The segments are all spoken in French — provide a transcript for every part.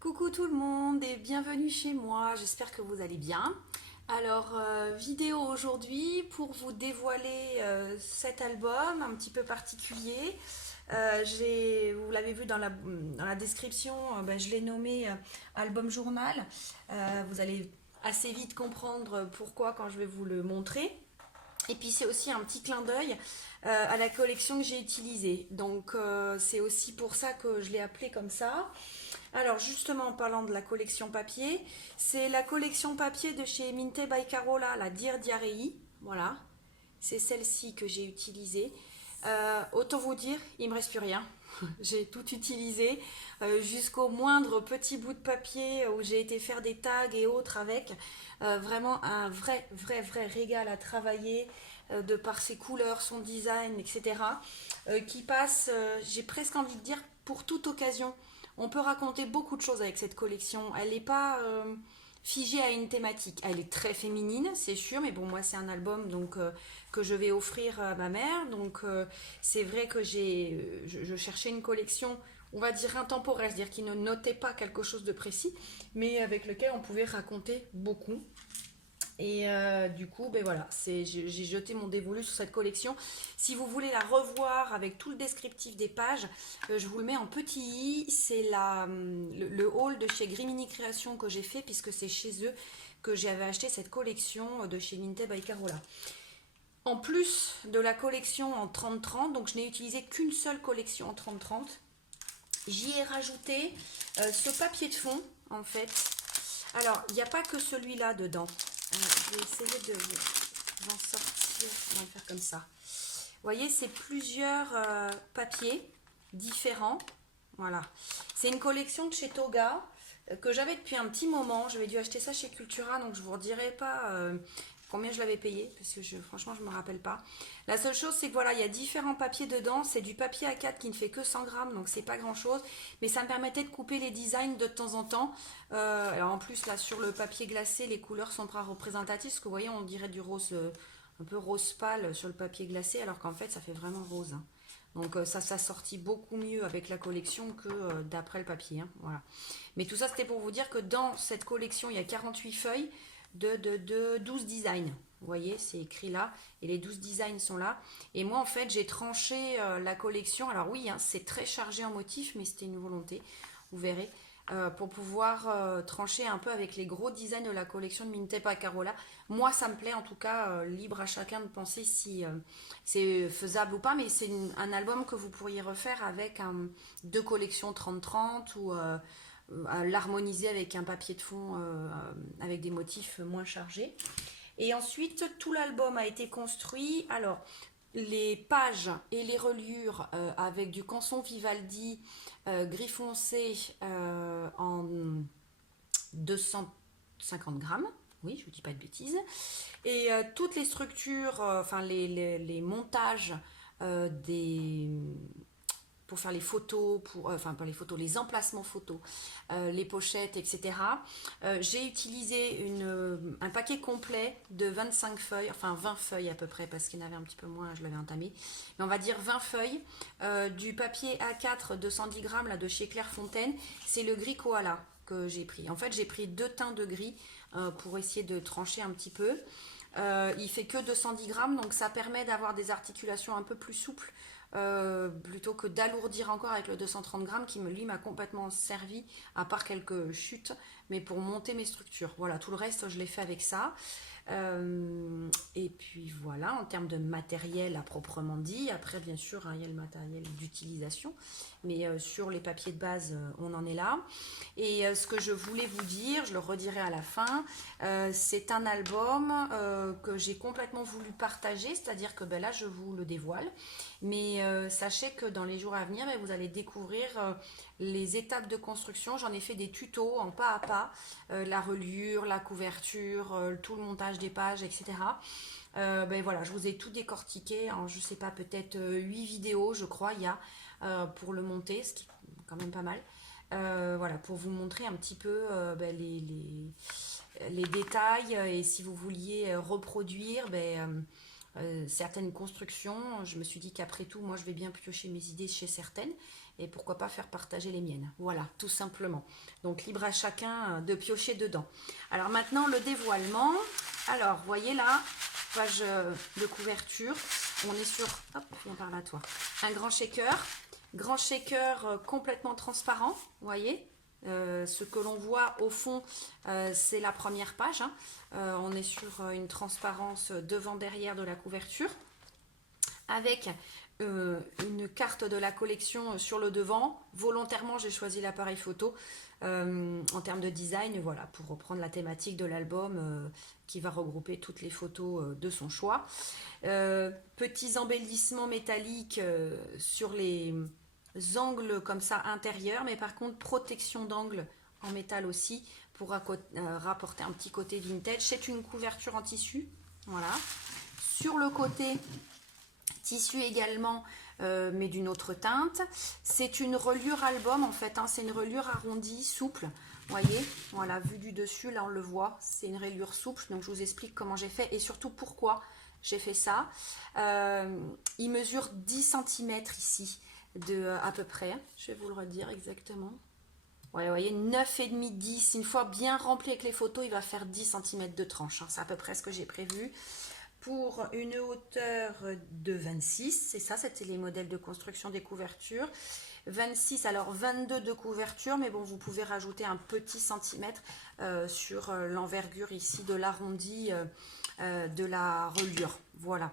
Coucou tout le monde et bienvenue chez moi, j'espère que vous allez bien. Alors, vidéo aujourd'hui pour vous dévoiler cet album un petit peu particulier. Vous l'avez vu dans la description, je l'ai nommé album journal. Vous allez assez vite comprendre pourquoi quand je vais vous le montrer. Et puis c'est aussi un petit clin d'œil à la collection que j'ai utilisée. Donc c'est aussi pour ça que je l'ai appelé comme ça. Alors justement en parlant de la collection papier, c'est la collection papier de chez Minte by Carola, la Dear Diary. Voilà, c'est celle-ci que j'ai utilisée. Autant vous dire, il me reste plus rien. J'ai tout utilisé jusqu'au moindre petit bout de papier où j'ai été faire des tags et autres avec. Vraiment un vrai régal à travailler de par ses couleurs, son design, etc. Qui passe, j'ai presque envie de dire, pour toute occasion. On peut raconter beaucoup de choses avec cette collection. Elle n'est pas figée à une thématique. Elle est très féminine, c'est sûr, mais bon, moi c'est un album donc que je vais offrir à ma mère. Donc c'est vrai que je cherchais une collection, on va dire intemporelle, c'est-à-dire qui ne notait pas quelque chose de précis, mais avec lequel on pouvait raconter beaucoup. Et du coup, ben voilà, j'ai jeté mon dévolu sur cette collection. Si vous voulez la revoir avec tout le descriptif des pages, je vous le mets en petit i. C'est le haul de chez Grimini Création que j'ai fait, puisque c'est chez eux que j'avais acheté cette collection de chez Minte by Carola. En plus de la collection en 30-30, donc je n'ai utilisé qu'une seule collection en 30-30, j'y ai rajouté ce papier de fond, en fait. Alors, il n'y a pas que celui-là dedans. Je vais essayer d'en sortir. On va le faire comme ça. Vous voyez, c'est plusieurs papiers différents. Voilà. C'est une collection de chez Toga que j'avais depuis un petit moment. J'avais dû acheter ça chez Cultura, donc je ne vous redirai pas combien je l'avais payé, parce que franchement, je ne me rappelle pas. La seule chose, c'est que voilà, il y a différents papiers dedans. C'est du papier A4 qui ne fait que 100 grammes, donc c'est pas grand-chose. Mais ça me permettait de couper les designs de temps en temps. Alors en plus, là, sur le papier glacé, les couleurs sont pas représentatives. Parce que vous voyez, on dirait du rose, un peu rose pâle sur le papier glacé, alors qu'en fait, ça fait vraiment rose. Hein. Donc ça s'assortit beaucoup mieux avec la collection que d'après le papier. Hein, voilà. Mais tout ça, c'était pour vous dire que dans cette collection, il y a 48 feuilles de 12 designs. Vous voyez, c'est écrit là. Et les 12 designs sont là. Et moi, en fait, j'ai tranché la collection. Alors oui, hein, c'est très chargé en motifs, mais c'était une volonté. Vous verrez. Pour pouvoir trancher un peu avec les gros designs de la collection de Minte by Carola. Moi, ça me plaît, en tout cas, libre à chacun de penser si c'est faisable ou pas, mais c'est un album que vous pourriez refaire avec deux collections 30-30 ou à l'harmoniser avec un papier de fond avec des motifs moins chargés. Et ensuite, tout l'album a été construit. Alors, les pages et les reliures avec du canson Vivaldi gris foncé en 250 grammes. Oui, je ne vous dis pas de bêtises. Et toutes les structures, enfin les montages des pour faire les photos, enfin pas les photos, les emplacements photos, les pochettes, etc. J'ai utilisé un paquet complet de 25 feuilles, enfin 20 feuilles à peu près, parce qu'il y en avait un petit peu moins, je l'avais entamé, mais on va dire 20 feuilles, du papier A4 210 grammes là, de chez Clairefontaine, c'est le gris koala que j'ai pris. En fait, j'ai pris deux teintes de gris pour essayer de trancher un petit peu. Il fait que 210 grammes, donc ça permet d'avoir des articulations un peu plus souples plutôt que d'alourdir encore avec le 230 grammes qui lui m'a complètement servi, à part quelques chutes, mais pour monter mes structures. Voilà, tout le reste je l'ai fait avec ça. Et puis voilà, en termes de matériel à proprement dit, après bien sûr hein, il y a le matériel d'utilisation, mais sur les papiers de base on en est là. Et ce que je voulais vous dire, je le redirai à la fin, c'est un album que j'ai complètement voulu partager, c'est-à-dire que ben là je vous le dévoile, mais sachez que dans les jours à venir ben, vous allez découvrir les étapes de construction. J'en ai fait des tutos en pas à pas, la reliure, la couverture, tout le montage des pages, etc. Ben voilà, je vous ai tout décortiqué en, je sais pas, peut-être 8 vidéos, je crois, il y a pour le monter, ce qui est quand même pas mal. Voilà, pour vous montrer un petit peu ben, les détails et si vous vouliez reproduire certaines constructions, je me suis dit qu'après tout, moi je vais bien piocher mes idées chez certaines et pourquoi pas faire partager les miennes. Voilà, tout simplement. Donc libre à chacun de piocher dedans. Alors maintenant le dévoilement. Alors, vous voyez là, page de couverture, on est sur, hop, viens par là toi, un grand shaker complètement transparent, vous voyez. Ce que l'on voit au fond, c'est la première page, hein. On est sur transparence devant-derrière de la couverture, avec une carte de la collection sur le devant. Volontairement, j'ai choisi l'appareil photo en termes de design, voilà, pour reprendre la thématique de l'album qui va regrouper toutes les photos de son choix. Petits embellissements métalliques sur les angles comme ça intérieurs, mais par contre protection d'angle en métal aussi pour rapporter un petit côté vintage. C'est une couverture en tissu, voilà. Sur le côté, tissu également, mais d'une autre teinte. C'est une reliure album en fait, hein, c'est une reliure arrondie, souple. Vous voyez, voilà, vu du dessus, là on le voit, c'est une reliure souple. Donc je vous explique comment j'ai fait et surtout pourquoi j'ai fait ça. Il mesure 10 cm ici, à peu près. Je vais vous le redire exactement. Ouais, vous voyez, 9,5, 10. Une fois bien rempli avec les photos, il va faire 10 cm de tranche. Hein. C'est à peu près ce que j'ai prévu. Pour une hauteur de 26, c'est ça, c'était les modèles de construction des couvertures. 26, alors 22 de couverture, mais bon, vous pouvez rajouter un petit centimètre sur l'envergure ici de l'arrondi de la reliure. Voilà.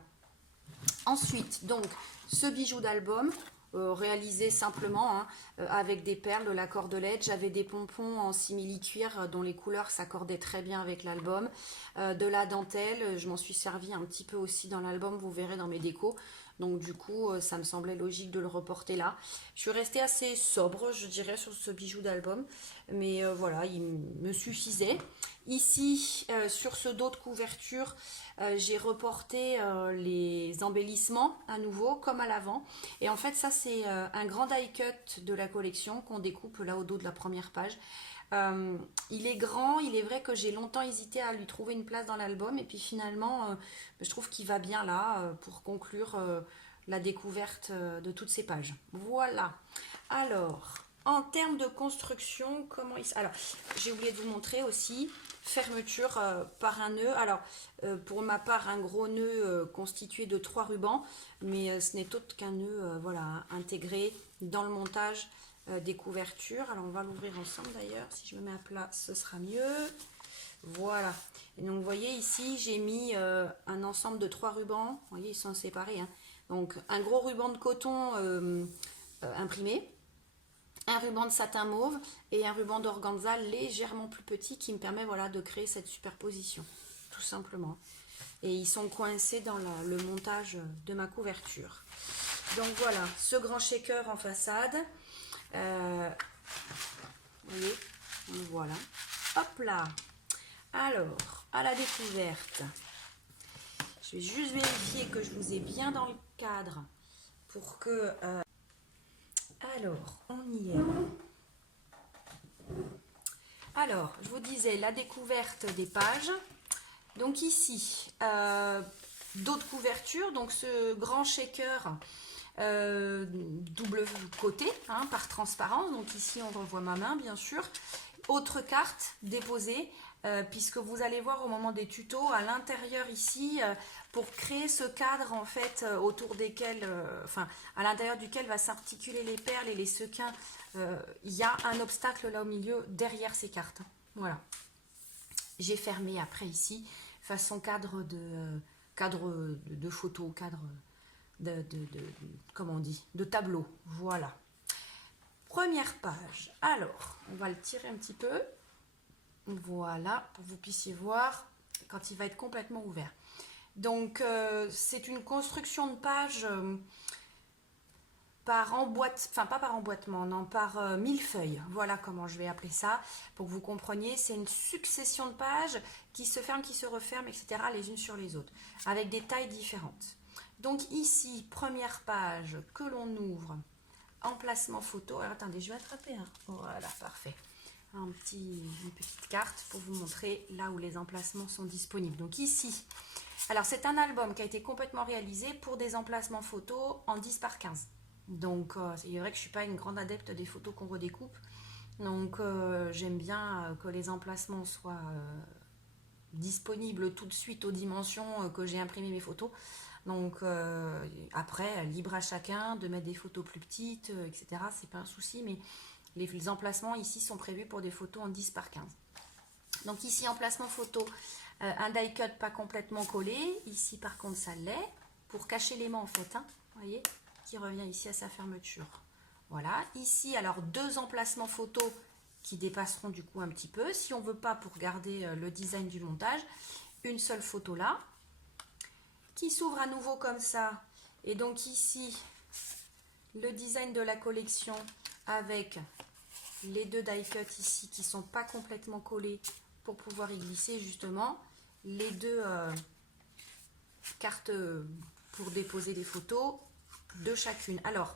Ensuite, donc, ce bijou d'album, réalisé simplement hein, avec des perles, de la cordelette. J'avais des pompons en simili-cuir dont les couleurs s'accordaient très bien avec l'album. De la dentelle, je m'en suis servi un petit peu aussi dans l'album, vous verrez dans mes décos. Donc du coup, ça me semblait logique de le reporter là. Je suis restée assez sobre, je dirais, sur ce bijou d'album. Mais voilà, il me suffisait. Ici, sur ce dos de couverture, j'ai reporté les embellissements à nouveau, comme à l'avant. Et en fait, ça, c'est un grand die cut de la collection qu'on découpe là au dos de la première page. Il est grand, il est vrai que j'ai longtemps hésité à lui trouver une place dans l'album et puis finalement je trouve qu'il va bien là pour conclure la découverte de toutes ces pages. Voilà. Alors, en termes de construction, comment il... Alors, j'ai oublié de vous montrer aussi, fermeture par un nœud. Alors, pour ma part, un gros nœud constitué de 3 rubans, mais ce n'est autre qu'un nœud voilà, intégré dans le montage des couvertures. Alors on va l'ouvrir ensemble d'ailleurs, si je me mets à plat ce sera mieux. Voilà, et donc vous voyez ici j'ai mis un ensemble de 3 rubans, vous voyez ils sont séparés hein. Donc un gros ruban de coton imprimé, un ruban de satin mauve et un ruban d'organza légèrement plus petit qui me permet voilà, de créer cette superposition tout simplement, et ils sont coincés dans le montage de ma couverture. Donc voilà, ce grand shaker en façade. Vous voyez, voilà, hop là. Alors, à la découverte, je vais juste vérifier que je vous ai bien dans le cadre pour que... Alors, on y est. Alors, je vous disais, la découverte des pages. Donc ici, dos de couverture, donc ce grand shaker... double côté hein, par transparence, donc ici on revoit ma main bien sûr. Autre carte déposée puisque vous allez voir au moment des tutos à l'intérieur ici pour créer ce cadre en fait autour desquels enfin à l'intérieur duquel va s'articuler les perles et les sequins, il y a un obstacle là au milieu derrière ces cartes. Voilà, j'ai fermé après ici façon cadre de photo, cadre comment on dit, de tableau. Voilà, première page. Alors on va le tirer un petit peu, voilà, pour que vous puissiez voir quand il va être complètement ouvert. Donc c'est une construction de page par enfin pas par emboîtement, non, par millefeuille. Voilà comment je vais appeler ça, pour que vous compreniez. C'est une succession de pages qui se ferment, qui se referment, etc., les unes sur les autres, avec des tailles différentes. Donc ici, première page que l'on ouvre, emplacement photo. Alors attendez, je vais attraper un. Voilà, parfait. Une petite carte pour vous montrer là où les emplacements sont disponibles. Donc ici, alors c'est un album qui a été complètement réalisé pour des emplacements photos en 10 par 15. Donc c'est vrai que je ne suis pas une grande adepte des photos qu'on redécoupe. Donc j'aime bien que les emplacements soient disponibles tout de suite aux dimensions que j'ai imprimé mes photos. Donc après, libre à chacun de mettre des photos plus petites, etc. C'est pas un souci, mais les emplacements ici sont prévus pour des photos en 10 par 15. Donc ici, emplacement photo, un die cut pas complètement collé. Ici, par contre, ça l'est. Pour cacher l'aimant, en fait, hein, vous voyez, qui revient ici à sa fermeture. Voilà. Ici, alors, 2 emplacements photos qui dépasseront du coup un petit peu. Si on ne veut pas, pour garder le design du montage, une seule photo là, qui s'ouvre à nouveau comme ça. Et donc ici, le design de la collection avec les 2 die cut ici qui sont pas complètement collés pour pouvoir y glisser justement les 2 cartes pour déposer des photos de chacune. Alors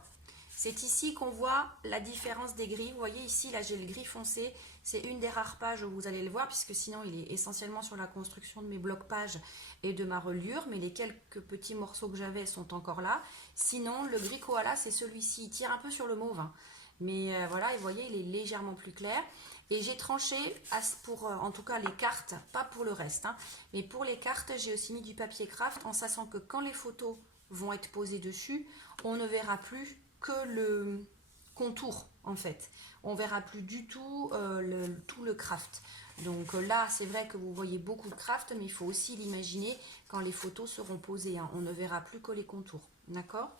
c'est ici qu'on voit la différence des gris. Vous voyez ici, là j'ai le gris foncé. C'est une des rares pages où vous allez le voir, puisque sinon il est essentiellement sur la construction de mes blocs pages et de ma reliure, mais les quelques petits morceaux que j'avais sont encore là. Sinon le gris koala, c'est celui-ci, il tire un peu sur le mauve, hein. Mais voilà, et vous voyez, il est légèrement plus clair. Et j'ai tranché pour, en tout cas, les cartes, pas pour le reste, hein, mais pour les cartes, j'ai aussi mis du papier craft, en sachant que quand les photos vont être posées dessus, on ne verra plus que le contour, en fait. On verra plus du tout tout le craft. Donc là, c'est vrai que vous voyez beaucoup de craft, mais il faut aussi l'imaginer quand les photos seront posées, hein. On ne verra plus que les contours, d'accord?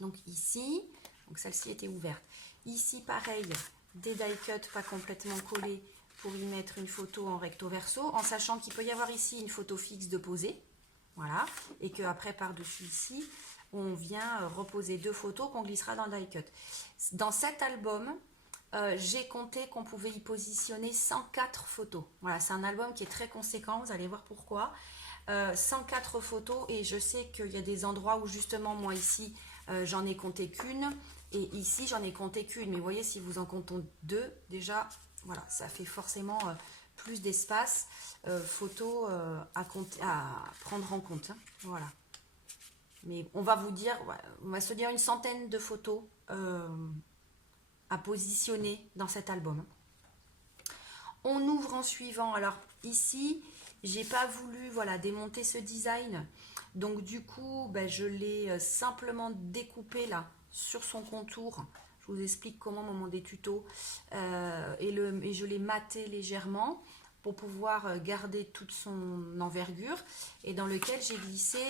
Donc ici... Donc celle-ci était ouverte. Ici, pareil, des die cut pas complètement collés pour y mettre une photo en recto verso, en sachant qu'il peut y avoir ici une photo fixe de poser. Voilà. Et qu'après, par-dessus ici, on vient reposer 2 photos qu'on glissera dans le die cut. Dans cet album, j'ai compté qu'on pouvait y positionner 104 photos. Voilà, c'est un album qui est très conséquent, vous allez voir pourquoi. 104 photos, et je sais qu'il y a des endroits où justement, moi ici, j'en ai compté qu'une. Et ici, j'en ai compté qu'une, mais vous voyez, si vous en comptez 2, déjà, voilà, ça fait forcément plus d'espace photo à prendre en compte, hein, voilà. Mais on va vous dire, on va se dire une centaine de photos à positionner dans cet album. On ouvre en suivant. Alors ici, j'ai pas voulu, voilà, démonter ce design, donc du coup, ben, je l'ai simplement découpé là sur son contour. Je vous explique comment au moment des tutos, et je l'ai maté légèrement pour pouvoir garder toute son envergure, et dans lequel j'ai glissé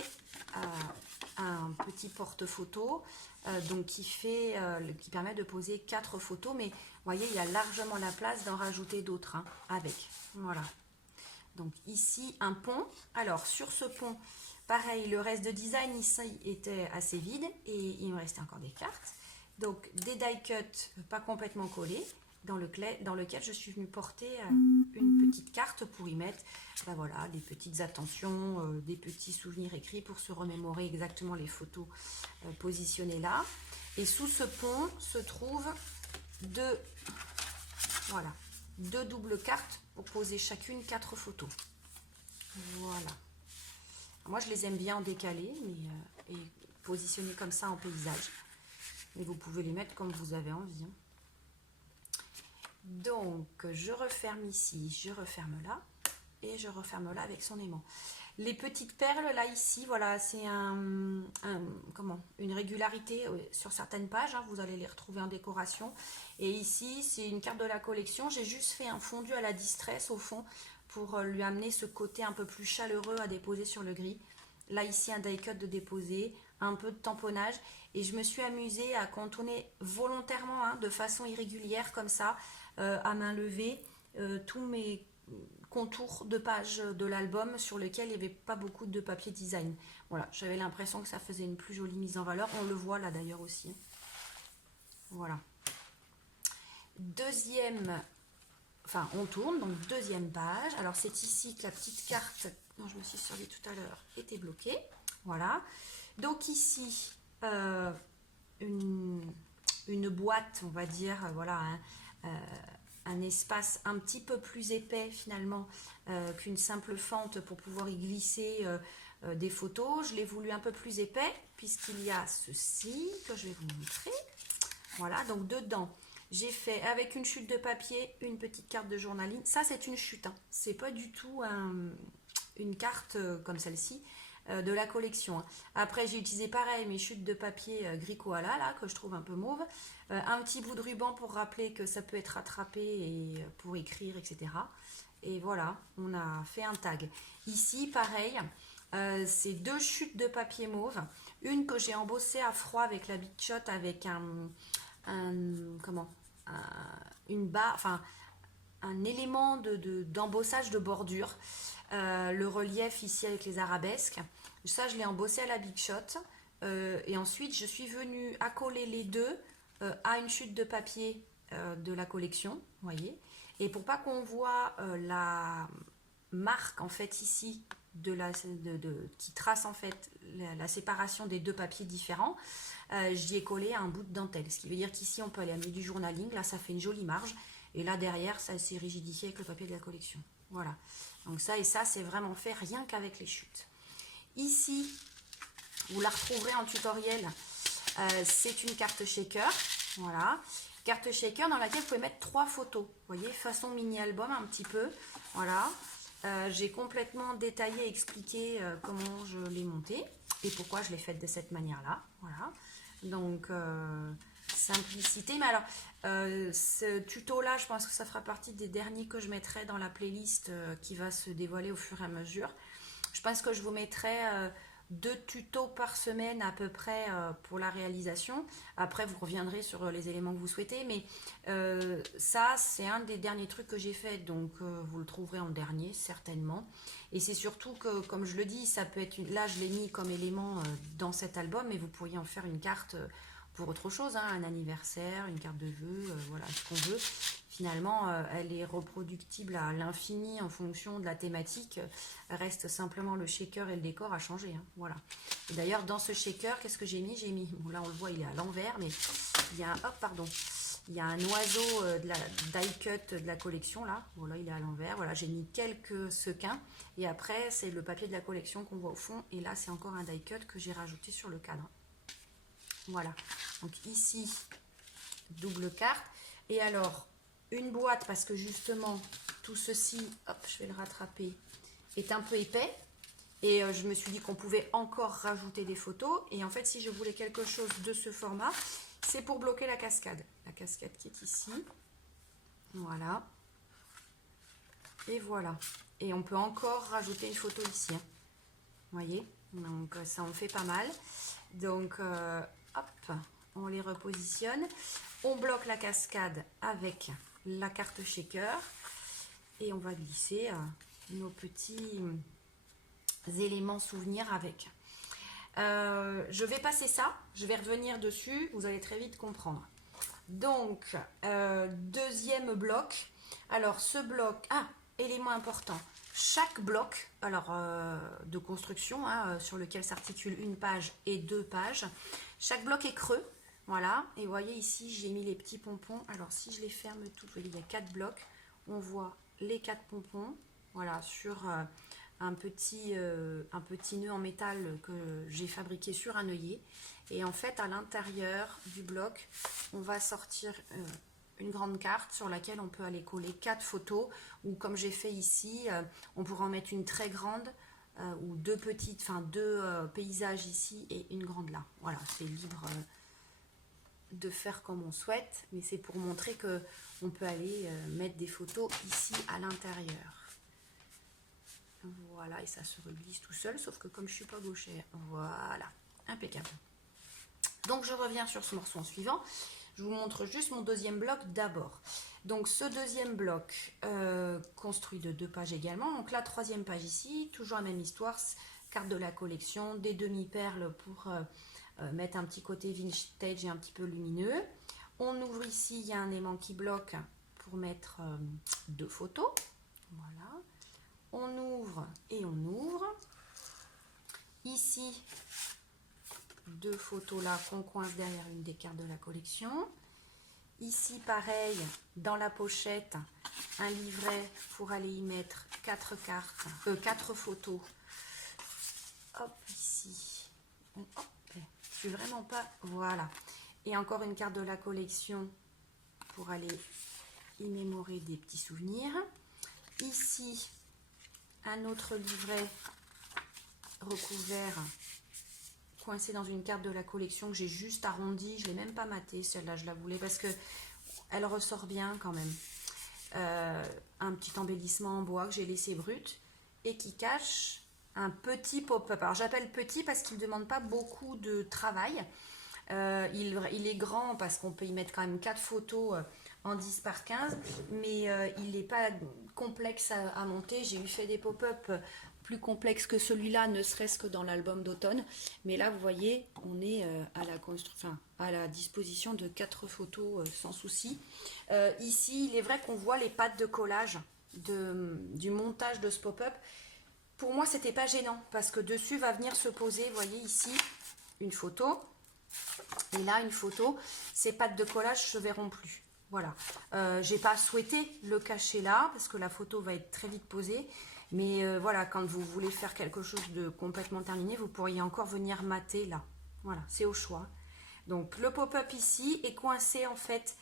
un petit porte-photo donc qui permet de poser 4 photos, mais vous voyez, il y a largement la place d'en rajouter d'autres, hein, avec. Voilà. Donc ici, un pont. Alors sur ce pont, pareil, le reste de design ici était assez vide et il me restait encore des cartes. Donc des die cut pas complètement collés, dans lequel je suis venue porter une petite carte pour y mettre ben voilà, des petites attentions, des petits souvenirs écrits pour se remémorer exactement les photos positionnées là. Et sous ce pont se trouvent deux doubles cartes pour poser chacune 4 photos. Voilà. Moi, je les aime bien en décalé, et positionner comme ça en paysage. Mais vous pouvez les mettre comme vous avez envie, hein. Donc, je referme ici, je referme là, et je referme là avec son aimant. Les petites perles, là, ici, voilà, c'est une régularité sur certaines pages, hein, vous allez les retrouver en décoration. Et ici, c'est une carte de la collection. J'ai juste fait un fondu à la distress, au fond, pour lui amener ce côté un peu plus chaleureux à déposer sur le gris. Là, ici, un die cut de déposer, un peu de tamponnage. Et je me suis amusée à contourner volontairement, hein, de façon irrégulière, comme ça, à main levée, tous mes contours de page de l'album sur lequel il n'y avait pas beaucoup de papier design. Voilà, j'avais l'impression que ça faisait une plus jolie mise en valeur. On le voit là d'ailleurs aussi. Voilà. Deuxième, enfin on tourne, donc deuxième page. Alors c'est ici que la petite carte dont je me suis servi tout à l'heure était bloquée. Voilà. Donc ici, une boîte, on va dire, voilà, un espace un petit peu plus épais finalement qu'une simple fente pour pouvoir y glisser des photos. Je l'ai voulu un peu plus épais puisqu'il y a ceci que je vais vous montrer. Voilà, donc dedans, j'ai fait avec une chute de papier une petite carte de journaling. Ça, c'est une chute, hein. C'est pas du tout une carte comme celle-ci de la collection, hein. Après, j'ai utilisé pareil mes chutes de papier gris koala là que je trouve un peu mauve. Un petit bout de ruban pour rappeler que ça peut être attrapé et pour écrire, etc. Et voilà, on a fait un tag. Ici, pareil, c'est deux chutes de papier mauve. Une que j'ai embossée à froid avec la Big Shot avec une barre, enfin un élément d'embossage de bordure. Le relief ici avec les arabesques. Ça, je l'ai embossé à la Big Shot. Et ensuite, je suis venue accoler les deux à une chute de papier de la collection, vous voyez. Et pour pas qu'on voit la marque en fait ici qui trace en fait la séparation des deux papiers différents, j'y ai collé un bout de dentelle. Ce qui veut dire qu'ici, on peut aller amener du journaling. Là, ça fait une jolie marge. Et là, derrière, ça s'est rigidifié avec le papier de la collection. Voilà. Donc ça et ça, c'est vraiment fait rien qu'avec les chutes. Ici, vous la retrouverez en tutoriel. C'est une carte shaker. Voilà. Carte shaker dans laquelle vous pouvez mettre 3 photos. Vous voyez, façon mini-album un petit peu. Voilà. J'ai complètement détaillé et expliqué comment je l'ai montée et pourquoi je l'ai faite de cette manière-là. Voilà. Donc, simplicité. Mais alors, ce tuto-là, je pense que ça fera partie des derniers que je mettrai dans la playlist qui va se dévoiler au fur et à mesure. Je pense que je vous mettrai 2 tutos par semaine à peu près pour la réalisation. Après, vous reviendrez sur les éléments que vous souhaitez. Mais ça, c'est un des derniers trucs que j'ai fait. Donc, vous le trouverez en dernier, certainement. Et c'est surtout que, comme je le dis, ça peut être... Là, je l'ai mis comme élément dans cet album. Mais vous pourriez en faire une carte pour autre chose. Hein, un anniversaire, une carte de vœux, voilà, ce qu'on veut. Finalement, elle est reproductible à l'infini en fonction de la thématique. Reste simplement le shaker et le décor à changer. Hein, voilà. Et d'ailleurs, dans ce shaker, qu'est-ce que j'ai mis? J'ai mis, bon, là on le voit, il est à l'envers, mais il y a un, il y a un oiseau de la die cut de la collection là. Voilà, il est à l'envers. Voilà, j'ai mis quelques sequins. Et après, c'est le papier de la collection qu'on voit au fond. Et là, c'est encore un die cut que j'ai rajouté sur le cadre. Voilà. Donc ici, double carte. Et alors, une boîte, parce que justement, tout ceci, hop, je vais le rattraper, est un peu épais. Et je me suis dit qu'on pouvait encore rajouter des photos. Et en fait, si je voulais quelque chose de ce format, c'est pour bloquer la cascade. La cascade qui est ici. Voilà. Et voilà. Et on peut encore rajouter une photo ici. Hein. Vous voyez? Donc, ça en fait pas mal. Donc, hop, on les repositionne. On bloque la cascade avec la carte shaker et on va glisser nos petits éléments souvenirs avec. Je vais passer ça, je vais revenir dessus, vous allez très vite comprendre. Donc, deuxième bloc. Alors, ce bloc, élément important, chaque bloc alors, de construction hein, sur lequel s'articule une page et 2 pages, chaque bloc est creux. Voilà, et vous voyez ici, j'ai mis les petits pompons. Alors, si je les ferme tous, vous voyez, il y a 4 blocs. On voit les 4 pompons, voilà, sur un petit nœud en métal que j'ai fabriqué sur un œillet. Et en fait, à l'intérieur du bloc, on va sortir une grande carte sur laquelle on peut aller coller 4 photos. Ou comme j'ai fait ici, on pourra en mettre une très grande ou 2 petites, enfin 2 paysages ici et une grande là. Voilà, c'est libre de faire comme on souhaite, mais c'est pour montrer que on peut aller mettre des photos ici à l'intérieur. Voilà, et ça se reglisse tout seul, sauf que comme je suis pas gauchère, voilà, impeccable. Donc je reviens sur ce morceau en suivant. Je vous montre juste mon deuxième bloc d'abord. Donc ce deuxième bloc construit de 2 pages également. Donc la troisième page ici, toujours la même histoire, carte de la collection, des demi-perles pour mettre un petit côté vintage et un petit peu lumineux. On ouvre ici, il y a un aimant qui bloque pour mettre 2 photos. Voilà. On ouvre et on ouvre. Ici, 2 photos là qu'on coince derrière une des cartes de la collection. Ici, pareil, dans la pochette, un livret pour aller y mettre 4 cartes, 4 photos. Hop, ici. Hop, je suis vraiment pas... Voilà. Et encore une carte de la collection pour aller y mémorer des petits souvenirs. Ici, un autre livret recouvert, coincé dans une carte de la collection que j'ai juste arrondi. Je ne l'ai même pas maté, celle-là, je la voulais parce que elle ressort bien quand même. Un petit embellissement en bois que j'ai laissé brut et qui cache un petit pop-up. Alors j'appelle petit parce qu'il ne demande pas beaucoup de travail. Il est grand parce qu'on peut y mettre quand même 4 photos en 10 par 15, mais il n'est pas complexe à monter. J'ai eu fait des pop-up plus complexes que celui-là, ne serait-ce que dans l'album d'automne. Mais là, vous voyez, on est à la disposition de 4 photos sans souci. Ici, il est vrai qu'on voit les pattes de collage du montage de ce pop-up. Pour moi, c'était pas gênant parce que dessus va venir se poser, vous voyez ici, une photo. Et là, une photo, ces pattes de collage se verront plus. Voilà. J'ai pas souhaité le cacher là parce que la photo va être très vite posée. Mais voilà, quand vous voulez faire quelque chose de complètement terminé, vous pourriez encore venir mater là. Voilà, c'est au choix. Donc le pop-up ici est coincé en fait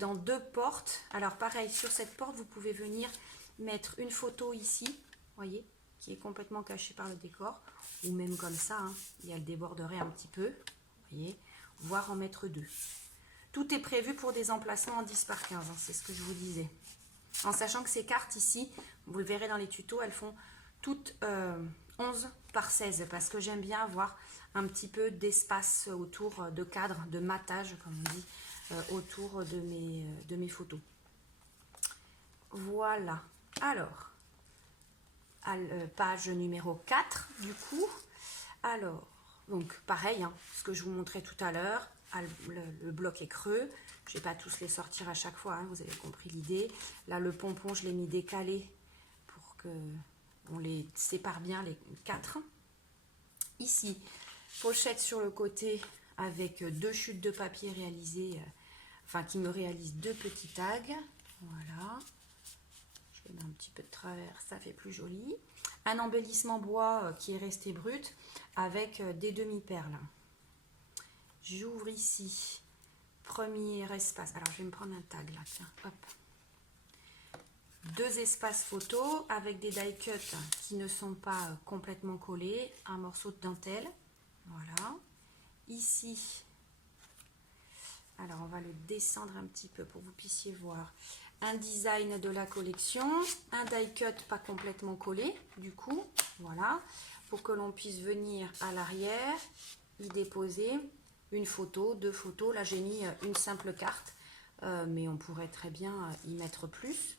dans 2 portes. Alors pareil, sur cette porte, vous pouvez venir mettre une photo ici, voyez, qui est complètement cachée par le décor. Ou même comme ça, hein, et elle déborderait un petit peu. Voyez, voire en mettre 2. Tout est prévu pour des emplacements en 10 par 15, hein, c'est ce que je vous disais. En sachant que ces cartes ici, vous le verrez dans les tutos, elles font toutes 11 par 16 parce que j'aime bien avoir un petit peu d'espace autour de cadre, de matage, comme on dit, autour de mes photos. Voilà. Alors, page numéro 4 du coup. Alors, donc pareil, hein, ce que je vous montrais tout à l'heure, le bloc est creux. Je ne vais pas tous les sortir à chaque fois, hein, vous avez compris l'idée. Là, le pompon, je l'ai mis décalé pour qu'on les sépare bien, les 4. Ici, pochette sur le côté avec 2 chutes de papier réalisées, qui me réalisent 2 petits tags. Voilà. Je vais mettre un petit peu de travers, ça fait plus joli. Un embellissement bois qui est resté brut avec des demi-perles. J'ouvre ici, premier espace. Alors, je vais me prendre un tag là, tiens, hop. 2 espaces photos avec des die cuts qui ne sont pas complètement collés. Un morceau de dentelle, voilà. Ici, alors on va le descendre un petit peu pour que vous puissiez voir. Un design de la collection, un die cut pas complètement collé, du coup, voilà, pour que l'on puisse venir à l'arrière, y déposer une photo, 2 photos. Là, j'ai mis une simple carte, mais on pourrait très bien y mettre plus.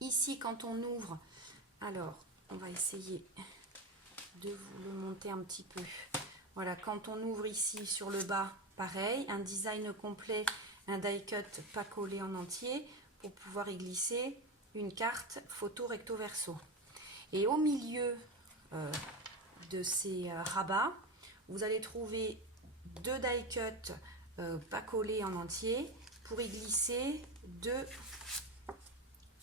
Ici, quand on ouvre, alors, on va essayer de vous le monter un petit peu. Voilà, quand on ouvre ici sur le bas, pareil, un design complet, un die cut pas collé en entier pour pouvoir y glisser une carte photo recto verso. Et au milieu de ces rabats, vous allez trouver 2 die cut pas collés en entier pour y glisser 2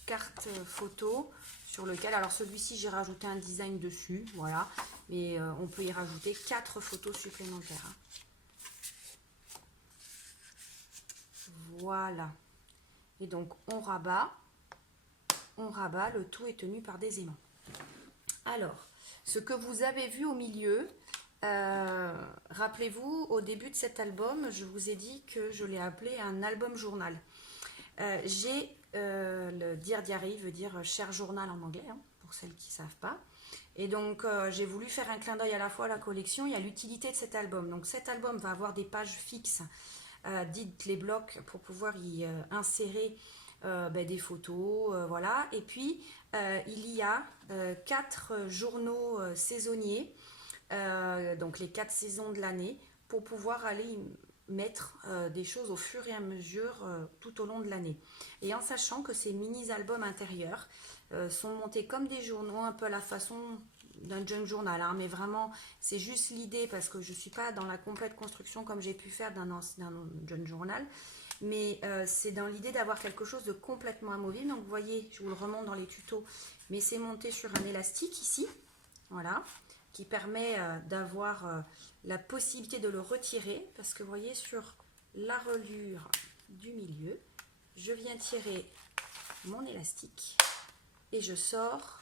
cartes photo sur lequel, alors celui-ci j'ai rajouté un design dessus, voilà, mais on peut y rajouter 4 photos supplémentaires. Hein. Voilà. Et donc on rabat, le tout est tenu par des aimants. Alors, ce que vous avez vu au milieu, rappelez-vous, au début de cet album, je vous ai dit que je l'ai appelé un album journal. Le Dear Diary veut dire cher journal en anglais, hein, pour celles qui ne savent pas. Et donc, j'ai voulu faire un clin d'œil à la fois à la collection et à l'utilité de cet album. Donc, cet album va avoir des pages fixes dites les blocs pour pouvoir y insérer des photos, voilà. Et puis il y a 4 journaux saisonniers, donc les 4 saisons de l'année, pour pouvoir aller mettre des choses au fur et à mesure tout au long de l'année. Et en sachant que ces mini-albums intérieurs sont montés comme des journaux, un peu à la façon d'un junk journal, hein, mais vraiment c'est juste l'idée, parce que je ne suis pas dans la complète construction comme j'ai pu faire d'un junk journal, mais c'est dans l'idée d'avoir quelque chose de complètement amovible. Donc vous voyez, je vous le remonte dans les tutos, mais c'est monté sur un élastique ici, voilà, qui permet d'avoir la possibilité de le retirer, parce que vous voyez sur la reliure du milieu, je viens tirer mon élastique et je sors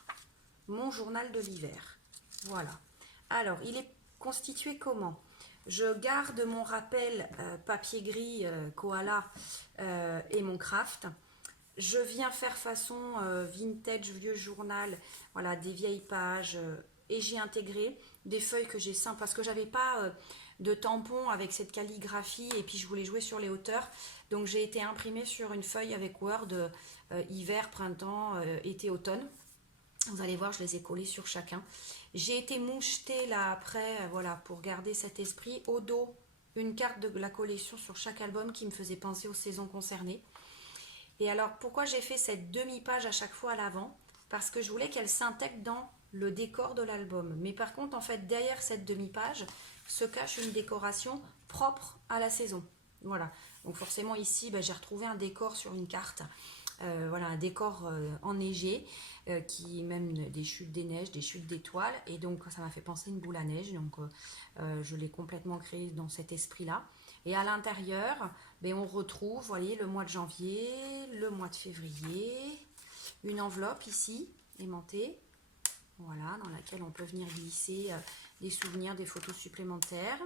mon journal de l'hiver. Voilà. Alors, il est constitué comment? Je garde mon rappel papier gris koala et mon craft. Je viens faire façon vintage, vieux journal, voilà, des vieilles pages, et j'ai intégré des feuilles que j'ai simples, parce que j'avais pas de tampon avec cette calligraphie, et puis je voulais jouer sur les hauteurs, donc j'ai été imprimée sur une feuille avec Word hiver, printemps, été, automne. Vous allez voir, je les ai collés sur chacun. J'ai été mouchetée là après, voilà, pour garder cet esprit. Au dos, une carte de la collection sur chaque album qui me faisait penser aux saisons concernées. Et alors, pourquoi j'ai fait cette demi-page à chaque fois à l'avant? Parce que je voulais qu'elle s'intègre dans le décor de l'album. Mais par contre, en fait, derrière cette demi-page se cache une décoration propre à la saison. Voilà. Donc forcément, ici, j'ai retrouvé un décor sur une carte. Voilà, un décor enneigé, qui même des chutes des neiges, des chutes d'étoiles, et donc ça m'a fait penser une boule à neige, donc je l'ai complètement créé dans cet esprit-là. Et à l'intérieur, on retrouve, vous voyez, le mois de janvier, le mois de février, une enveloppe ici, aimantée, voilà, dans laquelle on peut venir glisser des souvenirs, des photos supplémentaires.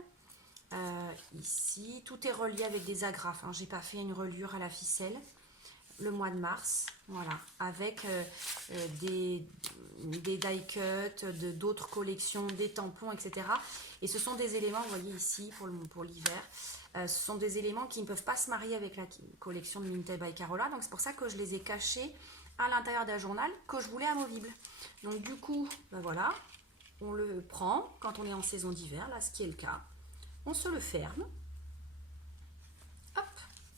Ici, tout est relié avec des agrafes, hein. J'ai pas fait une reliure à la ficelle. Le mois de mars, voilà, avec des die cut, d'autres collections, des tampons, etc. Et ce sont des éléments, vous voyez ici, pour l'hiver, ce sont des éléments qui ne peuvent pas se marier avec la collection de Minted by Carola, donc c'est pour ça que je les ai cachés à l'intérieur d'un journal que je voulais amovible. Donc du coup, voilà, on le prend quand on est en saison d'hiver, là, ce qui est le cas. On se le ferme. Hop,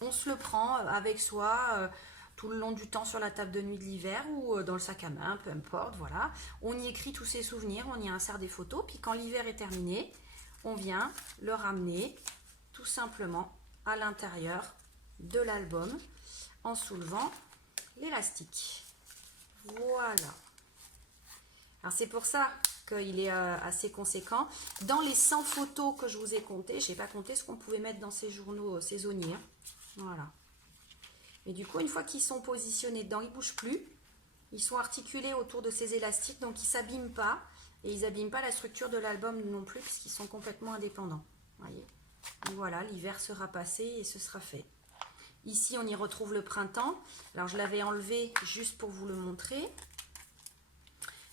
on se le prend avec soi tout le long du temps sur la table de nuit de l'hiver ou dans le sac à main, peu importe, voilà. On y écrit tous ses souvenirs, on y insère des photos, puis quand l'hiver est terminé, on vient le ramener tout simplement à l'intérieur de l'album en soulevant l'élastique. Voilà. Alors c'est pour ça qu'il est assez conséquent. Dans les 100 photos que je vous ai comptées, je n'ai pas compté ce qu'on pouvait mettre dans ces journaux saisonniers. Voilà. Et du coup, une fois qu'ils sont positionnés dedans, ils ne bougent plus. Ils sont articulés autour de ces élastiques, donc ils ne s'abîment pas. Et ils n'abîment pas la structure de l'album non plus, puisqu'ils sont complètement indépendants. Voyez. Donc voilà, l'hiver sera passé et ce sera fait. Ici, on y retrouve le printemps. Alors, je l'avais enlevé juste pour vous le montrer.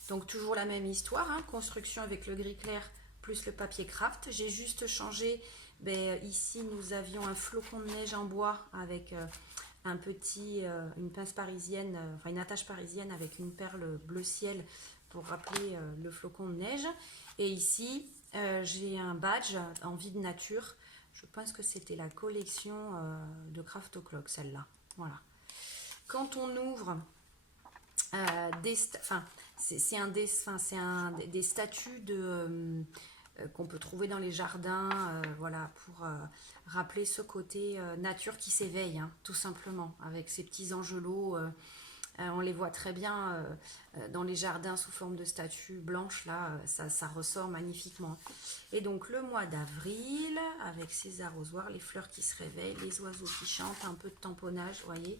Donc, toujours la même histoire, hein, construction avec le gris clair plus le papier craft. J'ai juste changé. Ici, nous avions un flocon de neige en bois avec une pince parisienne, enfin une attache parisienne avec une perle bleu ciel pour rappeler le flocon de neige. Et ici, j'ai un badge en vide nature. Je pense que c'était la collection de Craft O'Clock, celle-là. Voilà. Quand on ouvre des statues qu'on peut trouver dans les jardins, voilà, pour rappeler ce côté nature qui s'éveille, hein, tout simplement, avec ces petits angelots. On les voit très bien dans les jardins sous forme de statues blanches, là, ça ressort magnifiquement. Et donc le mois d'avril, avec ces arrosoirs, les fleurs qui se réveillent, les oiseaux qui chantent, un peu de tamponnage, vous voyez.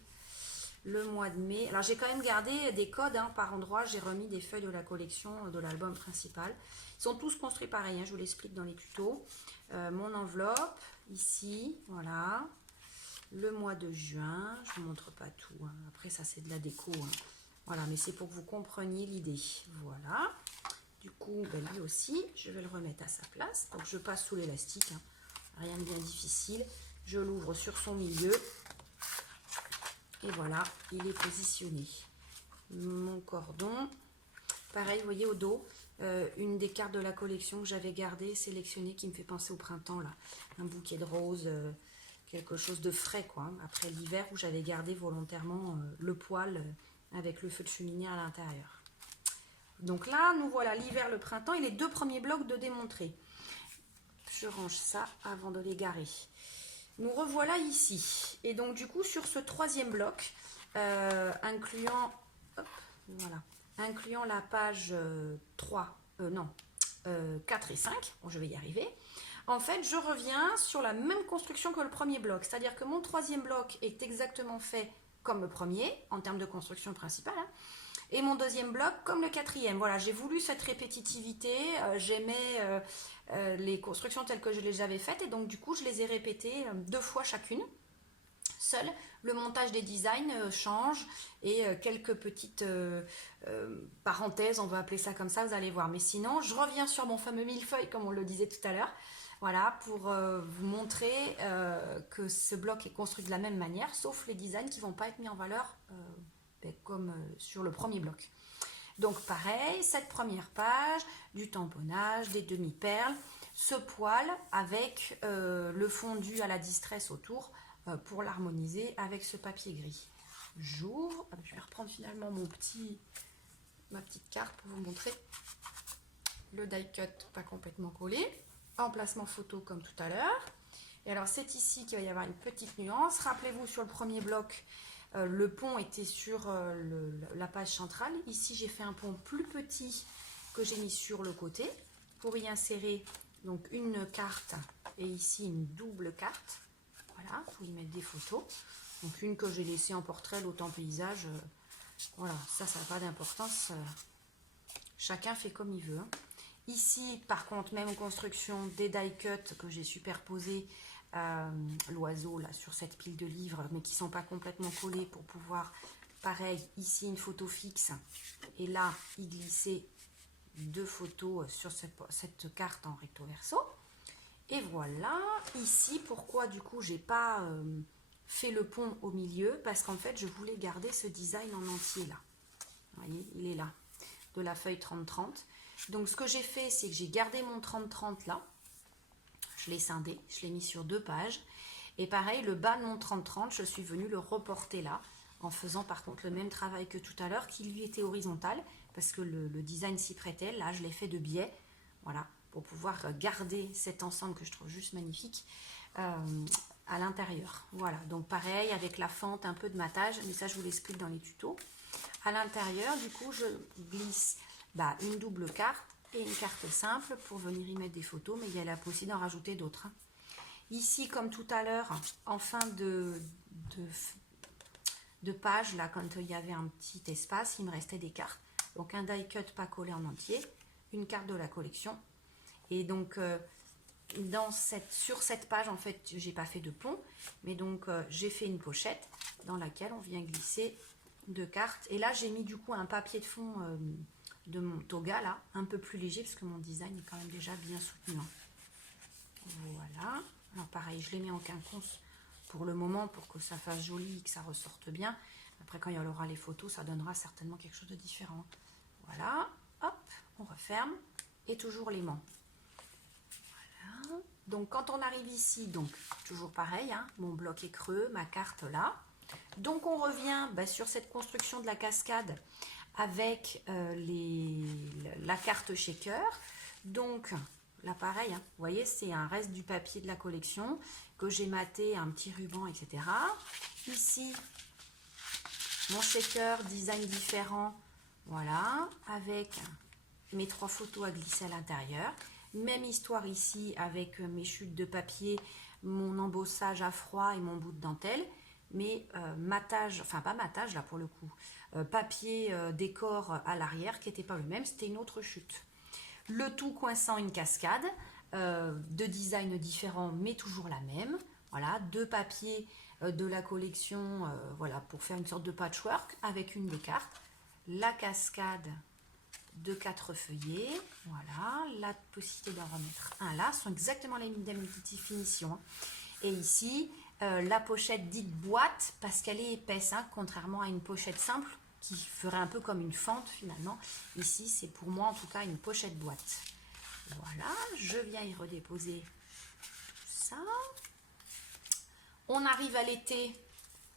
Le mois de mai, alors j'ai quand même gardé des codes, hein, par endroit, j'ai remis des feuilles de la collection de l'album principal. Ils sont tous construits pareil, hein, je vous l'explique dans les tutos. Mon enveloppe, ici, voilà. Le mois de juin, je ne vous montre pas tout, hein. Après ça c'est de la déco, hein. Voilà, mais c'est pour que vous compreniez l'idée. Voilà, du coup lui aussi je vais le remettre à sa place, donc je passe sous l'élastique, hein. Rien de bien difficile. Je l'ouvre sur son milieu. Et voilà, il est positionné. Mon cordon. Pareil, vous voyez au dos, une des cartes de la collection que j'avais gardée, sélectionnée, qui me fait penser au printemps, là. Un bouquet de roses, quelque chose de frais, quoi. Hein, après l'hiver où j'avais gardé volontairement le poêle avec le feu de cheminée à l'intérieur. Donc là, nous voilà, l'hiver, le printemps et les deux premiers blocs de démontrer. Je range ça avant de les garer. Nous revoilà ici. Et donc du coup, sur ce troisième bloc, incluant... Hop, voilà. Incluant la page 4 et 5, bon, je vais y arriver, en fait je reviens sur la même construction que le premier bloc, c'est-à-dire que mon troisième bloc est exactement fait comme le premier, en termes de construction principale, hein, et mon deuxième bloc comme le quatrième. Voilà, j'ai voulu cette répétitivité, j'aimais les constructions telles que je les avais faites, et donc du coup je les ai répétées 2 fois chacune. Seul, le montage des designs change et quelques petites parenthèses, on va appeler ça comme ça, vous allez voir. Mais sinon, je reviens sur mon fameux millefeuille, comme on le disait tout à l'heure, voilà, pour vous montrer que ce bloc est construit de la même manière, sauf les designs qui ne vont pas être mis en valeur comme sur le premier bloc. Donc pareil, cette première page, du tamponnage, des demi-perles, ce poil avec le fondu à la distress autour, pour l'harmoniser avec ce papier gris. J'ouvre, je vais reprendre finalement ma petite carte pour vous montrer le die cut pas complètement collé, emplacement photo comme tout à l'heure. Et alors c'est ici qu'il va y avoir une petite nuance. Rappelez-vous, sur le premier bloc, le pont était sur la page centrale. Ici j'ai fait un pont plus petit que j'ai mis sur le côté pour y insérer donc une carte et ici une double carte. Voilà, pour y mettre des photos. Donc une que j'ai laissée en portrait, l'autre en paysage. Voilà, ça n'a pas d'importance. Chacun fait comme il veut. Hein. Ici, par contre, même construction, des die cuts que j'ai superposés l'oiseau là sur cette pile de livres, mais qui ne sont pas complètement collés pour pouvoir, pareil, ici une photo fixe. Et là, y glisser 2 photos sur cette carte en recto verso. Et voilà, ici, pourquoi du coup j'ai pas fait le pont au milieu, parce qu'en fait je voulais garder ce design en entier là. Vous voyez, il est là, de la feuille 30-30. Donc ce que j'ai fait, c'est que j'ai gardé mon 30-30 là, je l'ai scindé, je l'ai mis sur 2 pages. Et pareil, le bas de mon 30-30, je suis venue le reporter là, en faisant par contre le même travail que tout à l'heure, qui lui était horizontal, parce que le design s'y prêtait. Là, je l'ai fait de biais, voilà, pour pouvoir garder cet ensemble que je trouve juste magnifique à l'intérieur. Voilà, donc pareil, avec la fente, un peu de matage, mais ça je vous l'explique dans les tutos. À l'intérieur, du coup, je glisse une double carte et une carte simple pour venir y mettre des photos, mais il y a la possibilité d'en rajouter d'autres. Hein. Ici, comme tout à l'heure, en fin de page, là, quand il y avait un petit espace, il me restait des cartes. Donc un die cut pas collé en entier, une carte de la collection. Et donc sur cette page, en fait, j'ai pas fait de pont, mais donc j'ai fait une pochette dans laquelle on vient glisser 2 cartes. Et là, j'ai mis du coup un papier de fond de mon toga là, un peu plus léger parce que mon design est quand même déjà bien soutenu. Voilà. Alors pareil, je l'ai mis en quinconce pour le moment pour que ça fasse joli et que ça ressorte bien. Après, quand il y aura les photos, ça donnera certainement quelque chose de différent. Voilà. Hop, on referme. Et toujours l'aimant. Voilà. Donc quand on arrive ici, donc toujours pareil, hein, mon bloc est creux, ma carte là. Donc on revient sur cette construction de la cascade avec la carte shaker. Donc là pareil, hein, vous voyez, c'est un reste du papier de la collection que j'ai maté, un petit ruban, etc. Ici, mon shaker, design différent, voilà, avec mes 3 photos à glisser à l'intérieur. Même histoire ici avec mes chutes de papier, mon embossage à froid et mon bout de dentelle. Mais matage, enfin pas matage là pour le coup, papier décor à l'arrière qui n'était pas le même, c'était une autre chute. Le tout coinçant une cascade, de design différents mais toujours la même. Voilà, 2 papiers de la collection, voilà, pour faire une sorte de patchwork avec une des cartes. La cascade de 4 feuillets, voilà, la possibilité d'en remettre un là, sont exactement les mêmes définitions. Hein. Et ici, la pochette dite boîte, parce qu'elle est épaisse, hein, contrairement à une pochette simple, qui ferait un peu comme une fente finalement. Ici, c'est pour moi en tout cas une pochette boîte. Voilà, je viens y redéposer tout ça. On arrive à l'été,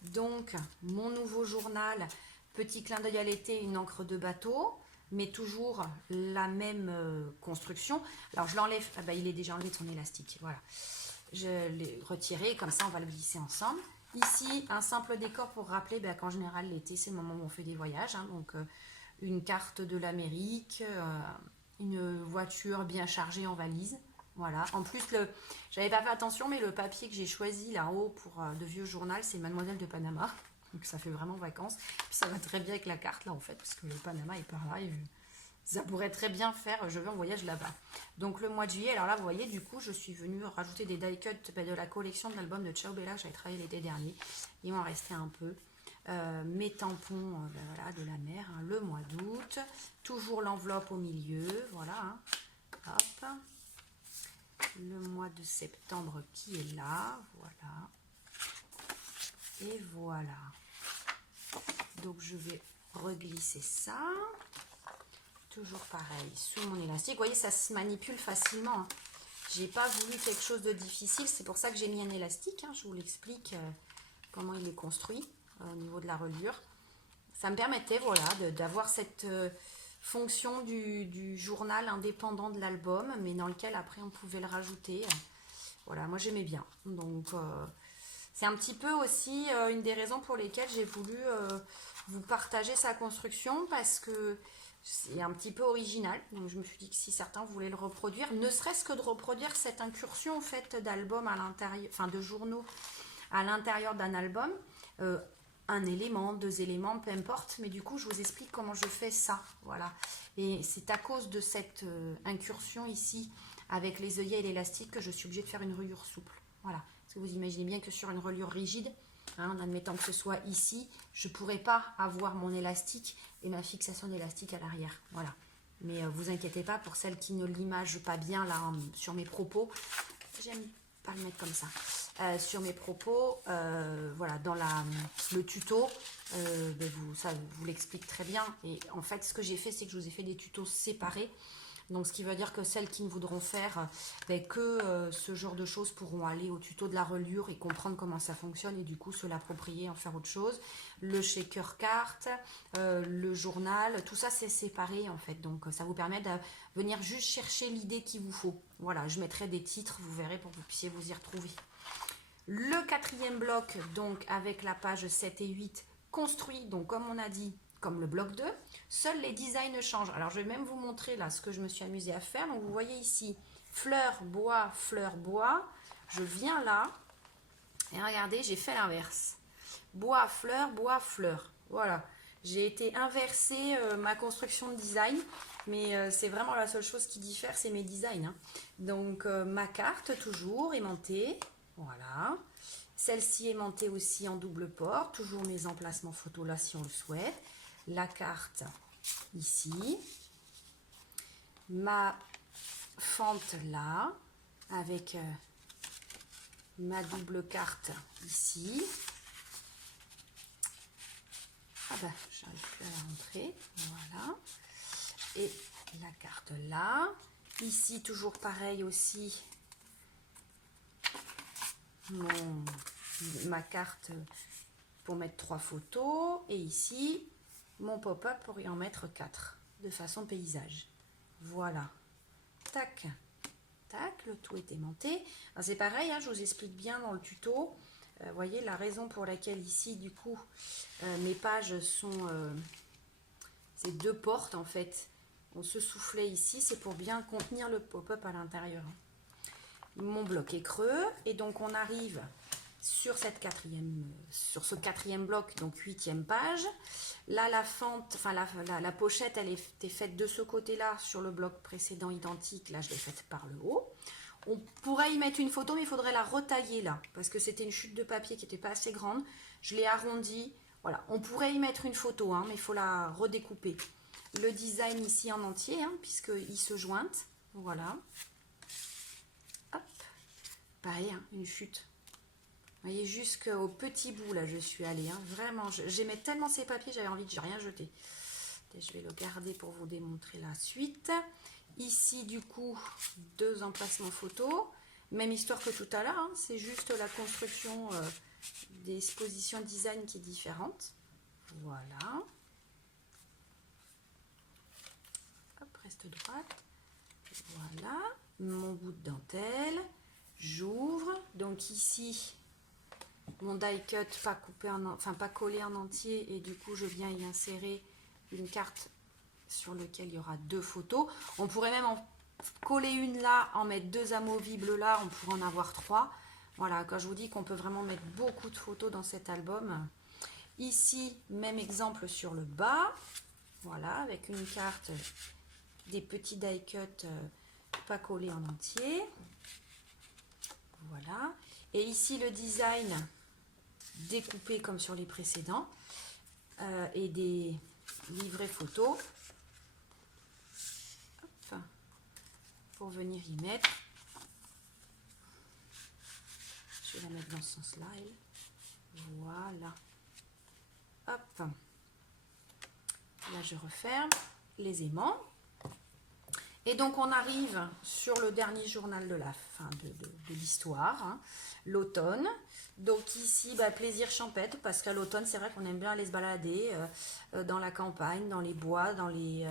donc mon nouveau journal, petit clin d'œil à l'été, une encre de bateau, mais toujours la même construction. Alors je l'enlève, ah bah, il est déjà enlevé de son élastique, voilà. Je l'ai retiré, comme ça on va le glisser ensemble. Ici, un simple décor pour rappeler qu'en général l'été c'est le moment où on fait des voyages, hein, donc une carte de l'Amérique, une voiture bien chargée en valise. Voilà. En plus, j'avais pas fait attention, mais le papier que j'ai choisi là-haut pour de vieux journal, c'est Mademoiselle de Panama. Donc ça fait vraiment vacances. Puis ça va très bien avec la carte là en fait, parce que le Panama est par là et ça pourrait très bien faire je vais en voyage là-bas. Donc le mois de juillet, alors là vous voyez, du coup je suis venue rajouter des die cuts de la collection de l'album de Ciao Bella que j'avais travaillé l'été dernier. Il m'en restait un peu. Mes tampons voilà, de la mer, hein, le mois d'août. Toujours l'enveloppe au milieu, voilà. Hein. Hop. Le mois de septembre qui est là, voilà. Et voilà. Donc je vais reglisser ça. Toujours pareil, sous mon élastique. Vous voyez, ça se manipule facilement. Hein. J'ai pas voulu quelque chose de difficile, c'est pour ça que j'ai mis un élastique. Hein. Je vous l'explique comment il est construit au niveau de la reliure. Ça me permettait, voilà, d'avoir cette fonction du journal indépendant de l'album, mais dans lequel après on pouvait le rajouter. Voilà, moi j'aimais bien. Donc c'est un petit peu aussi une des raisons pour lesquelles j'ai voulu vous partager sa construction, parce que c'est un petit peu original. Donc je me suis dit que si certains voulaient le reproduire, ne serait-ce que de reproduire cette incursion en fait d'albums à l'intérieur, enfin de journaux à l'intérieur d'un album, un élément, deux éléments, peu importe, mais du coup je vous explique comment je fais ça, voilà. Et c'est à cause de cette incursion ici avec les œillets et l'élastique que je suis obligée de faire une reliure souple, voilà. Parce que vous imaginez bien que sur une reliure rigide, hein, en admettant que ce soit ici, je ne pourrais pas avoir mon élastique et ma fixation d'élastique à l'arrière, voilà. Mais vous inquiétez pas, pour celles qui ne l'imagent pas bien là sur mes propos, j'aime pas le mettre comme ça. Sur mes propos, voilà, dans le tuto, ça vous l'explique très bien. Et en fait, ce que j'ai fait, c'est que je vous ai fait des tutos séparés. Donc, ce qui veut dire que celles qui ne voudront faire que ce genre de choses pourront aller au tuto de la reliure et comprendre comment ça fonctionne et du coup se l'approprier, en faire autre chose. Le shaker carte, le journal, tout ça c'est séparé en fait. Donc, ça vous permet de venir juste chercher l'idée qu'il vous faut. Voilà, je mettrai des titres, vous verrez, pour que vous puissiez vous y retrouver. Le quatrième bloc, donc avec la page 7 et 8, construit, donc comme on a dit, comme le bloc 2, seuls les designs changent. Alors je vais même vous montrer là ce que je me suis amusée à faire. Donc vous voyez ici, fleur, bois, je viens là, et regardez, j'ai fait l'inverse. Bois, fleur, voilà. J'ai été inverser ma construction de design, mais c'est vraiment la seule chose qui diffère, c'est mes designs. Hein. Donc ma carte toujours aimantée. Voilà, celle-ci aimantée aussi en double port, toujours mes emplacements photos là si on le souhaite. La carte ici, ma fente là, avec ma double carte ici. Ah bah, j'arrive plus à la rentrer, voilà. Et la carte là, ici toujours pareil aussi. Ma carte pour mettre 3 photos et ici mon pop-up pour y en mettre 4 de façon paysage. Voilà, tac tac, le tout est aimanté. C'est pareil, hein, je vous explique bien dans le tuto. Voyez la raison pour laquelle ici du coup mes pages sont ces 2 portes en fait. On se soufflait ici, c'est pour bien contenir le pop-up à l'intérieur. Mon bloc est creux et donc on arrive sur ce quatrième bloc, donc 8e page. Là la fente, enfin la pochette elle était faite de ce côté là sur le bloc précédent identique, là je l'ai faite par le haut. On pourrait y mettre une photo mais il faudrait la retailler là parce que c'était une chute de papier qui n'était pas assez grande, je l'ai arrondie, voilà. On pourrait y mettre une photo hein, mais il faut la redécouper. Le design ici en entier hein, puisqu'il se jointe, voilà. Pareil, hein, une chute. Vous voyez, jusqu'au petit bout, là, je suis allée. Hein. Vraiment, j'aimais tellement ces papiers, j'avais envie de rien jeter. Et je vais le garder pour vous démontrer la suite. Ici, du coup, 2 emplacements photos. Même histoire que tout à l'heure, hein. C'est juste la construction des expositions design qui est différente. Voilà. Hop, reste droite. Voilà. Mon bout de dentelle. J'ouvre. Donc ici, mon die cut pas coupé pas collé en entier, et du coup je viens y insérer une carte sur laquelle il y aura 2 photos. On pourrait même en coller une là, en mettre 2 amovibles là, on pourrait en avoir 3. Voilà, quand je vous dis qu'on peut vraiment mettre beaucoup de photos dans cet album. Ici, même exemple sur le bas. Voilà, avec une carte, des petits die cut pas collés en entier. Voilà. Et ici le design découpé comme sur les précédents, et des livrets photos. Hop, pour venir y mettre. Je vais la mettre dans ce sens-là, elle. Voilà. Hop. Là, je referme les aimants. Et donc, on arrive sur le dernier journal de la fin de l'histoire, hein, l'automne. Donc ici, bah, plaisir champêtre, parce qu'à l'automne, c'est vrai qu'on aime bien aller se balader dans la campagne, dans les bois, dans les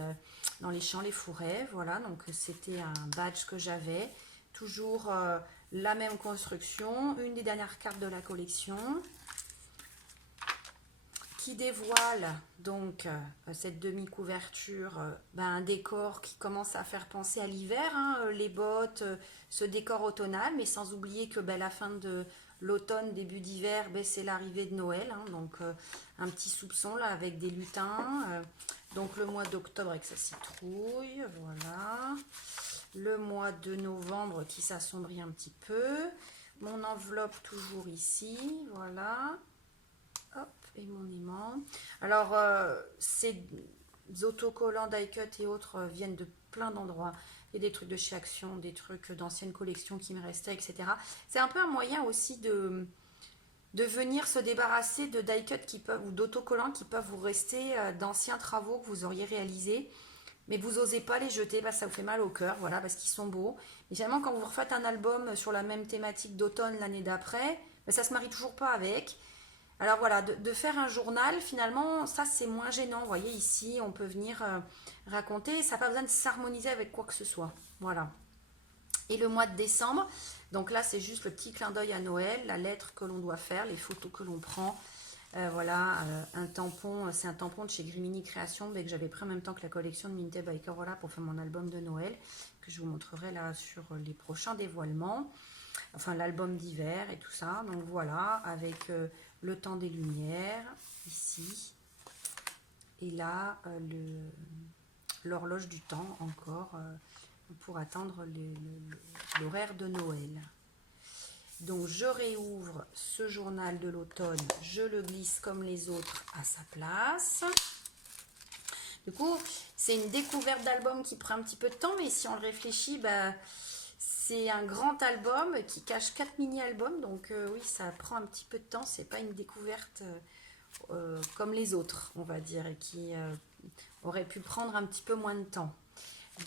champs, les forêts. Voilà, donc c'était un badge que j'avais. Toujours la même construction, une des dernières cartes de la collection, qui dévoile donc cette demi-couverture, un décor qui commence à faire penser à l'hiver, hein, les bottes, ce décor automnal, mais sans oublier que la fin de l'automne, début d'hiver, c'est l'arrivée de Noël, hein, donc un petit soupçon là avec des lutins, donc le mois d'octobre avec sa citrouille, voilà, le mois de novembre qui s'assombrit un petit peu, mon enveloppe toujours ici, voilà. Hop, et mon aimant. Alors, ces autocollants die cut et autres viennent de plein d'endroits. Il y a des trucs de chez Action, des trucs d'anciennes collections qui me restaient, etc. C'est un peu un moyen aussi de venir se débarrasser de die cut qui peuvent, ou d'autocollants qui peuvent vous rester d'anciens travaux que vous auriez réalisés. Mais vous n'osez pas les jeter parce que ça vous fait mal au cœur, voilà, parce qu'ils sont beaux. Mais finalement, quand vous refaites un album sur la même thématique d'automne l'année d'après, ça ne se marie toujours pas avec. Alors voilà, de faire un journal, finalement, ça c'est moins gênant. Vous voyez, ici, on peut venir raconter. Ça n'a pas besoin de s'harmoniser avec quoi que ce soit. Voilà. Et le mois de décembre, donc là, c'est juste le petit clin d'œil à Noël, la lettre que l'on doit faire, les photos que l'on prend. Voilà, un tampon, c'est un tampon de chez Grimini Création, que j'avais pris en même temps que la collection de Minty Biker, voilà, pour faire mon album de Noël, que je vous montrerai là sur les prochains dévoilements. Enfin, l'album d'hiver et tout ça. Donc voilà, avec le temps des lumières, ici. Et là, l'horloge du temps, encore, pour attendre l'horaire de Noël. Donc, je réouvre ce journal de l'automne. Je le glisse comme les autres à sa place. Du coup, c'est une découverte d'album qui prend un petit peu de temps. Mais si on le réfléchit, c'est un grand album qui cache 4 mini-albums, donc oui, ça prend un petit peu de temps, c'est pas une découverte comme les autres, on va dire, et qui aurait pu prendre un petit peu moins de temps.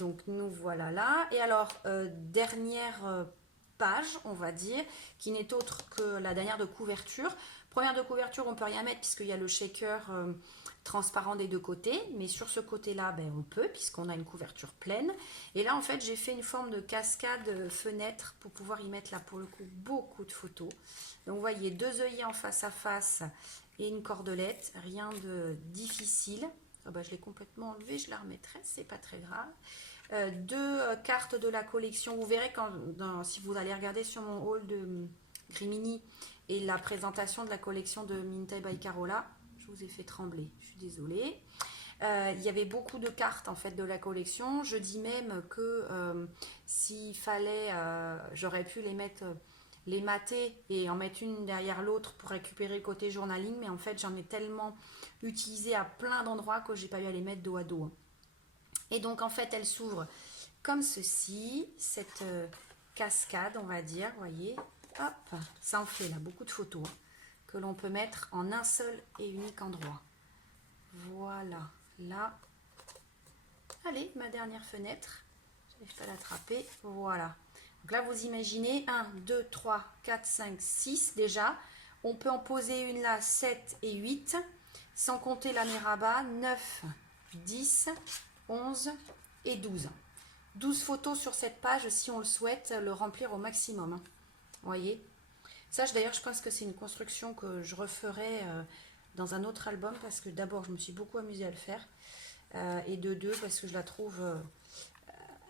Donc nous voilà là, et alors dernière page, on va dire, qui n'est autre que la dernière de couverture. Première de couverture, on peut rien mettre puisqu'il y a le shaker transparent des deux côtés, mais sur ce côté-là, on peut puisqu'on a une couverture pleine. Et là, en fait, j'ai fait une forme de cascade fenêtre pour pouvoir y mettre là pour le coup beaucoup de photos. Donc, vous voyez 2 œillets en face à face et une cordelette, rien de difficile. Je l'ai complètement enlevé, je la remettrai, c'est pas très grave. 2 cartes de la collection. Vous verrez si vous allez regarder sur mon haul de Grimini et la présentation de la collection de Minty by Carola, je vous ai fait trembler, je suis désolée. Il y avait beaucoup de cartes en fait de la collection. Je dis même que s'il fallait, j'aurais pu les mater et en mettre une derrière l'autre pour récupérer le côté journaling, mais en fait j'en ai tellement utilisé à plein d'endroits que j'ai pas eu à les mettre dos à dos. Et donc en fait elle s'ouvre comme ceci, cette cascade on va dire, vous voyez, Hop, ça en fait là beaucoup de photos hein, que l'on peut mettre en un seul et unique endroit. Voilà, là. Allez, ma dernière fenêtre. Je n'arrive pas à l'attraper. Voilà. Donc là, vous imaginez 1, 2, 3, 4, 5, 6 déjà. On peut en poser une là, 7 et 8. Sans compter la Meraba, 9, 10, 11 et 12. 12 photos sur cette page si on le souhaite le remplir au maximum. Hein. Vous voyez? Ça, d'ailleurs, je pense que c'est une construction que je referai dans un autre album parce que d'abord, je me suis beaucoup amusée à le faire. Et de deux, parce que je la trouve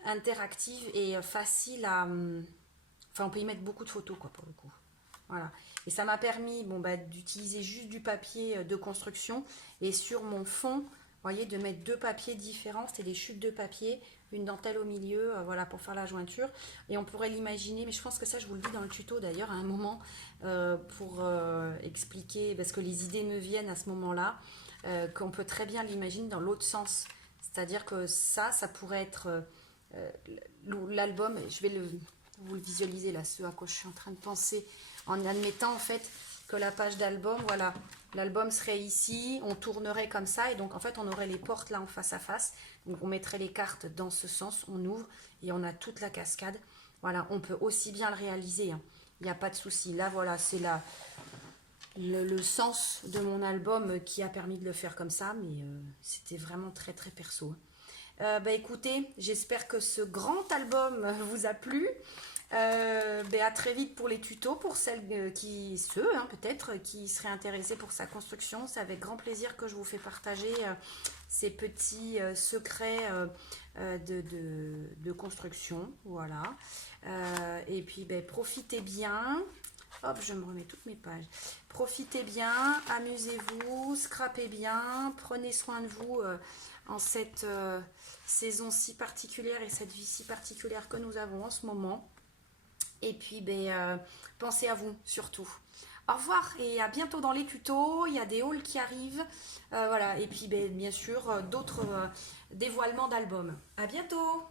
interactive et facile à... Enfin, on peut y mettre beaucoup de photos, quoi, pour le coup. Voilà. Et ça m'a permis d'utiliser juste du papier de construction. Et sur mon fond, vous voyez, de mettre deux papiers différents. C'était des chutes de papier, une dentelle au milieu, voilà, pour faire la jointure. Et on pourrait l'imaginer, mais je pense que ça, je vous le dis dans le tuto d'ailleurs, à un moment, pour expliquer, parce que les idées me viennent à ce moment-là, qu'on peut très bien l'imaginer dans l'autre sens. C'est-à-dire que ça pourrait être l'album, je vais vous le visualiser là, ce à quoi je suis en train de penser, en admettant en fait que la page d'album, voilà, l'album serait ici, on tournerait comme ça, et donc en fait on aurait les portes là en face à face, donc on mettrait les cartes dans ce sens, on ouvre, et on a toute la cascade. Voilà, on peut aussi bien le réaliser, hein. Il n'y a pas de souci. Là voilà, c'est le sens de mon album qui a permis de le faire comme ça, mais c'était vraiment très très perso. Écoutez, j'espère que ce grand album vous a plu. À très vite pour les tutos, pour ceux peut-être qui seraient intéressés pour sa construction. C'est avec grand plaisir que je vous fais partager ces petits secrets de construction. Voilà. Et puis profitez bien. Hop, je me remets toutes mes pages. Profitez bien, amusez-vous, scrapez bien, prenez soin de vous en cette saison si particulière et cette vie si particulière que nous avons en ce moment. Et puis, pensez à vous surtout. Au revoir et à bientôt dans les tutos. Il y a des hauls qui arrivent. Voilà. Et puis, bien sûr, d'autres dévoilements d'albums. À bientôt!